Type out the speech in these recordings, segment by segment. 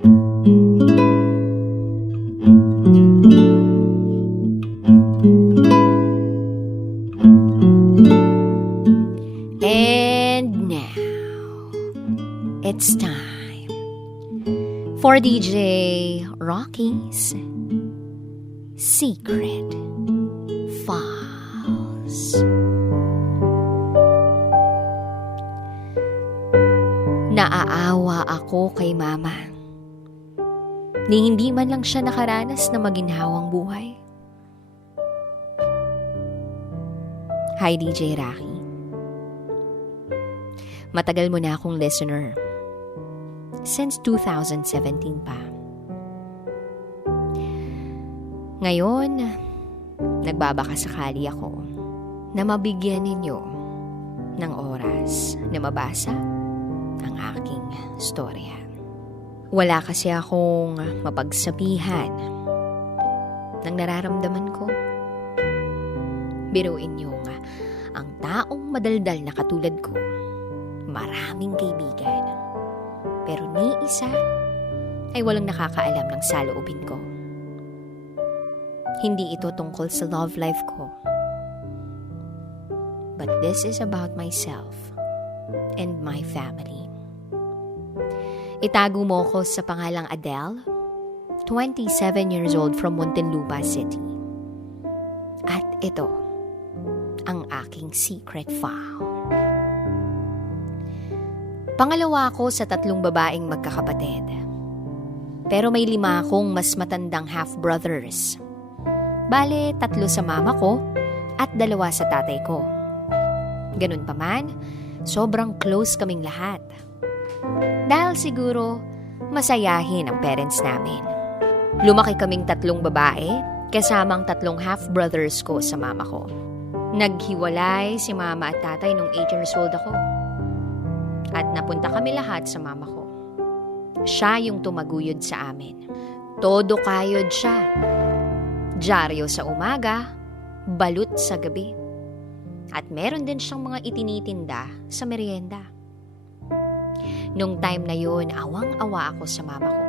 And now, it's time for DJ Rocky's Secret Files. Naaawa ako kay Mama ni hindi man lang siya nakaranas na maginhawang buhay. Hi DJ Rocky. Matagal mo na akong listener. Since 2017 pa. Ngayon, nagbabakasakali ako na mabigyan ninyo ng oras na mabasa ang aking storya. Wala kasi akong mapagsabihan ng nararamdaman ko. Biruin niyo nga, ang taong madaldal na katulad ko, maraming kaibigan. Pero ni isa ay walang nakakaalam ng saloobin ko. Hindi ito tungkol sa love life ko. But this is about myself and my family. Itago mo ko sa pangalang Adele, 27 years old from Muntinlupa City. At ito ang aking secret file. Pangalawa ako sa 3 babaeng magkakapatid. Pero may 5 akong mas matandang half-brothers. Bale, 3 sa mama ko at 2 sa tatay ko. Ganun pa man, sobrang close kaming lahat. Dahil siguro, masayahin ang parents namin. Lumaki kaming 3 babae, kasamang 3 half-brothers ko sa mama ko. Naghiwalay si mama at tatay nung 8 years old ako. At napunta kami lahat sa mama ko. Siya yung tumaguyod sa amin. Todo kayod siya. Dyaryo sa umaga, balut sa gabi. At meron din siyang mga itinitinda sa merienda. Nung time na yun, awang-awa ako sa mama ko.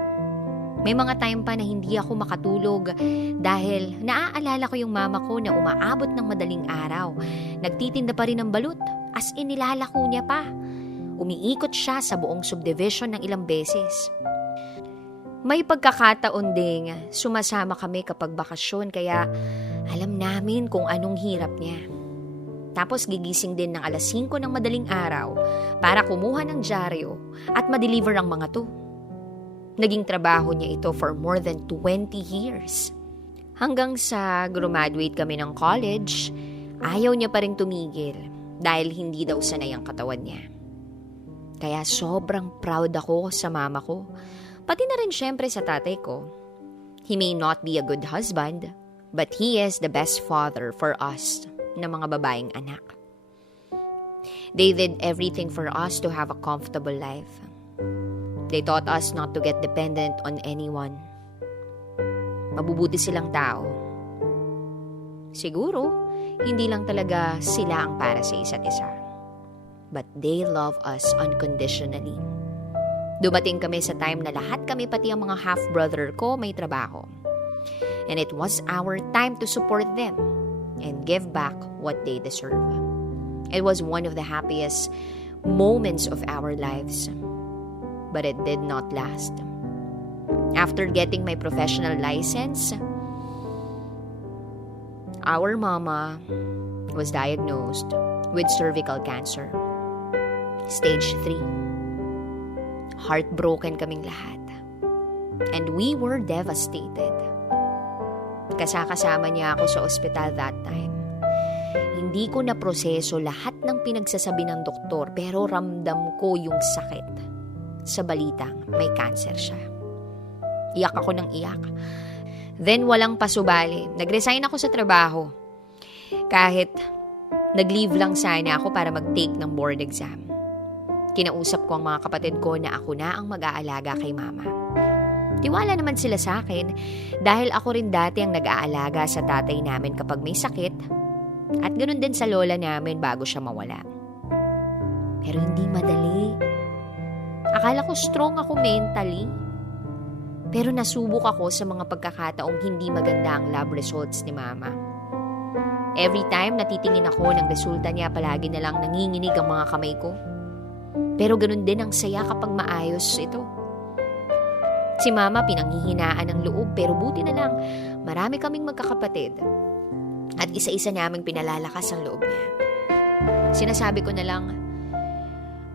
May mga time pa na hindi ako makatulog dahil naaalala ko yung mama ko na umaabot ng madaling araw. Nagtitinda pa rin ng balut, as in nilalako niya pa. Umiikot siya sa buong subdivision ng ilang beses. May pagkakataon ding sumasama kami kapag bakasyon kaya alam namin kung anong hirap niya. Tapos gigising din ng alas 5 ng madaling araw para kumuha ng dyaryo at ma-deliver ang mga to. Naging trabaho niya ito for more than 20 years. Hanggang sa graduate kami ng college, ayaw niya pa rin tumigil dahil hindi daw sanay ang katawan niya. Kaya sobrang proud ako sa mama ko. Pati na rin syempre sa tatay ko. He may not be a good husband, but he is the best father for us na mga babaeng anak. They did everything for us to have a comfortable life. They taught us not to get dependent on anyone. Mabubuti silang tao. Siguro, hindi lang talaga sila ang para sa isa't isa. But they love us unconditionally. Dumating kami sa time na lahat kami pati ang mga half-brother ko may trabaho. And it was our time to support them and give back what they deserve. It was one of the happiest moments of our lives. But it did not last. After getting my professional license, our mama was diagnosed with cervical cancer. Stage 3. Heartbroken kaming lahat. And we were devastated. Kasama niya ako sa ospital that time. Hindi ko na proseso lahat ng pinagsasabi ng doktor pero ramdam ko yung sakit. Sa balitang may cancer siya. Iyak ako ng iyak. Then walang pasubali. Nag-resign ako sa trabaho. Kahit nag-leave lang sana ako para mag-take ng board exam. Kinausap ko ang mga kapatid ko na ako na ang mag-aalaga kay mama. Tiwala naman sila sa akin dahil ako rin dati ang nag-aalaga sa tatay namin kapag may sakit at ganoon din sa lola namin bago siya mawala. Pero hindi madali. Akala ko strong ako mentally. Pero nasubok ako sa mga pagkakataong hindi maganda ang lab results ni Mama. Every time natitingin ako ng resulta niya, palagi na lang nanginginig ang mga kamay ko. Pero ganun din ang saya kapag maayos ito. Si Mama pinanghihinaan ng loob, pero buti na lang marami kaming magkakapatid. At isa-isa naming pinalalakas ang loob niya. Sinasabi ko na lang,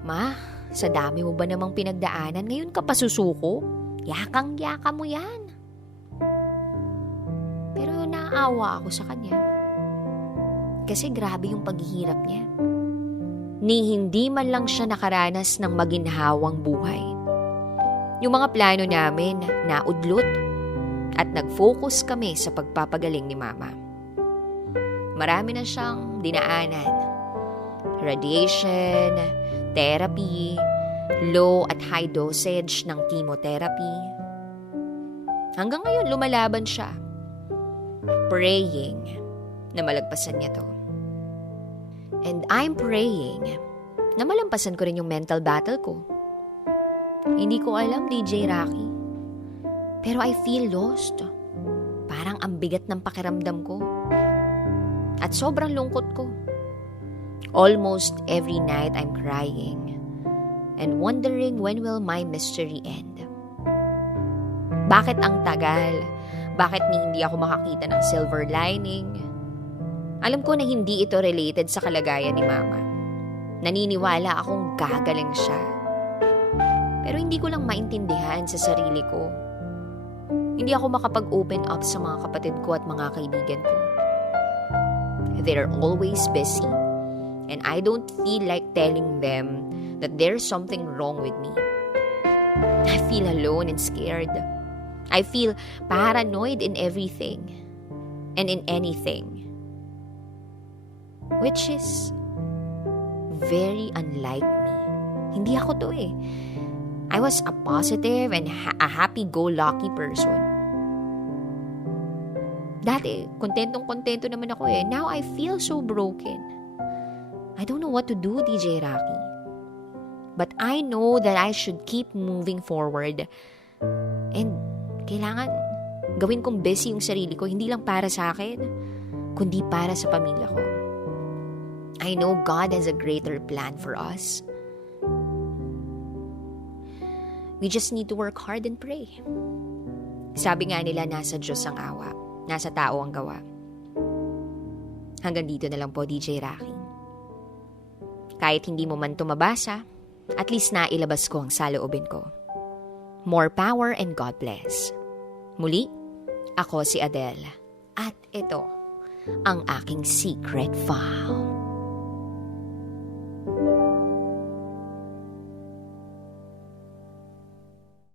Ma, sa dami mo ba namang pinagdaanan, ngayon ka pa susuko? Yakang-yaka mo yan. Pero naawa ako sa kanya. Kasi grabe yung paghihirap niya. Ni hindi man lang siya nakaranas ng maginhawang buhay. Yung mga plano namin naudlot at nag-focus kami sa pagpapagaling ni Mama. Marami na siyang dinaanan. Radiation, therapy, low at high dosage ng chemotherapy. Hanggang ngayon lumalaban siya. Praying na malagpasan niya to. And I'm praying na malampasan ko rin yung mental battle ko. Hindi ko alam, DJ Rocky. Pero I feel lost. Parang ang bigat ng pakiramdam ko. At sobrang lungkot ko. Almost every night I'm crying and wondering when will my mystery end. Bakit ang tagal? Bakit hindi ako makakita ng silver lining? Alam ko na hindi ito related sa kalagayan ni Mama. Naniniwala akong gagaling siya. Pero hindi ko lang maintindihan sa sarili ko. Hindi ako makapag-open up sa mga kapatid ko at mga kaibigan ko. They're always busy. And I don't feel like telling them that there's something wrong with me. I feel alone and scared. I feel paranoid in everything and in anything. Which is very unlike me. Hindi ako to eh. I was a positive and a happy-go-lucky person. Dati, kontentong-kontento naman ako eh. Now I feel so broken. I don't know what to do, DJ Rocky. But I know that I should keep moving forward. And kailangan gawin kong busy yung sarili ko, hindi lang para sa akin, kundi para sa pamilya ko. I know God has a greater plan for us. We just need to work hard and pray. Sabi nga nila, nasa Diyos ang awa, nasa tao ang gawa. Hanggang dito na lang po, DJ Rocky. Kahit hindi mo man tumabasa, at least nailabas ko ang saloobin ko. More power and God bless. Muli, ako si Adele. At ito, ang aking secret file.